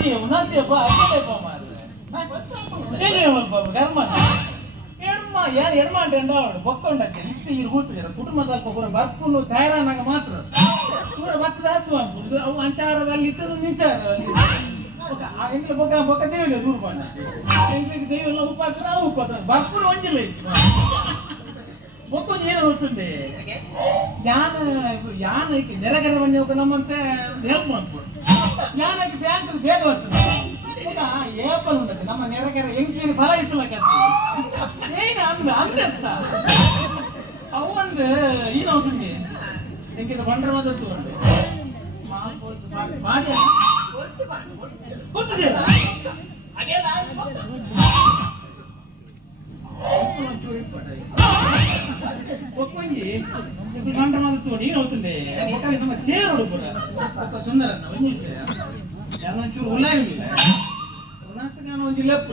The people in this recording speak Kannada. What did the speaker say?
Ini nasi apa? Apa apa malu? Ini apa? Karma. Erma tenda awal. Bokkonda isi irhutu jera. Kudu matal pokora barpunu tayara naga matra. Pura bakti datu ampu. Awu ancara valli itu nicara valli. Ini boka dewi le durban. Ini dewi le uppa kena uppa. Barpunu onjile. Bokko ಏನು ಗೊತ್ತುಂಟೆ ಯಾನಕ್ಕೆ ನೆರೆಗರವನ್ನೇ ಹೋಗ ನಮ್ಮಂತೆ ಹೆಲ್ಪ್ ಮಾಡ್ಬೋದು ಯಾನಕ್ಕೆ ಬ್ಯಾಂಕ್ ಬೇಗ ಬರ್ತದೆ ಈಗ ಏಪಲ್ ಉಂಟದೆ ನಮ್ಮ ನೆರೆಗರ ಎಂಕೀರಿ ಬಲ ಇತ್ತಲ್ಲ ಕತೆ ಏನು ಅಂದೆತ್ತ ಅವೊಂದು ಏನು అవుతుంది ಎಂಕಿದ ಬಂಡ್ರ ಮಾದತ್ತು ಉಂಟು ಮಾಡಿ ಗೊತ್ತಿದೆಯಲ್ಲ ఒక్కొంగి ఇప్పుడు గంట మందితో నేను అవుతుంది ఒక ನಮ್ಮ ಸೇರೋಡು ಪುರ ಒಬ್ಬ ಸುಂದರನ್ನ ಒಂಜಿಸ ಎಲ್ಲ ಚೂರು ಉಲಾಯಿಲ್ಲ ಉಲಾಸಗಾನ ಒಂದು ಲೆಪ್ಪು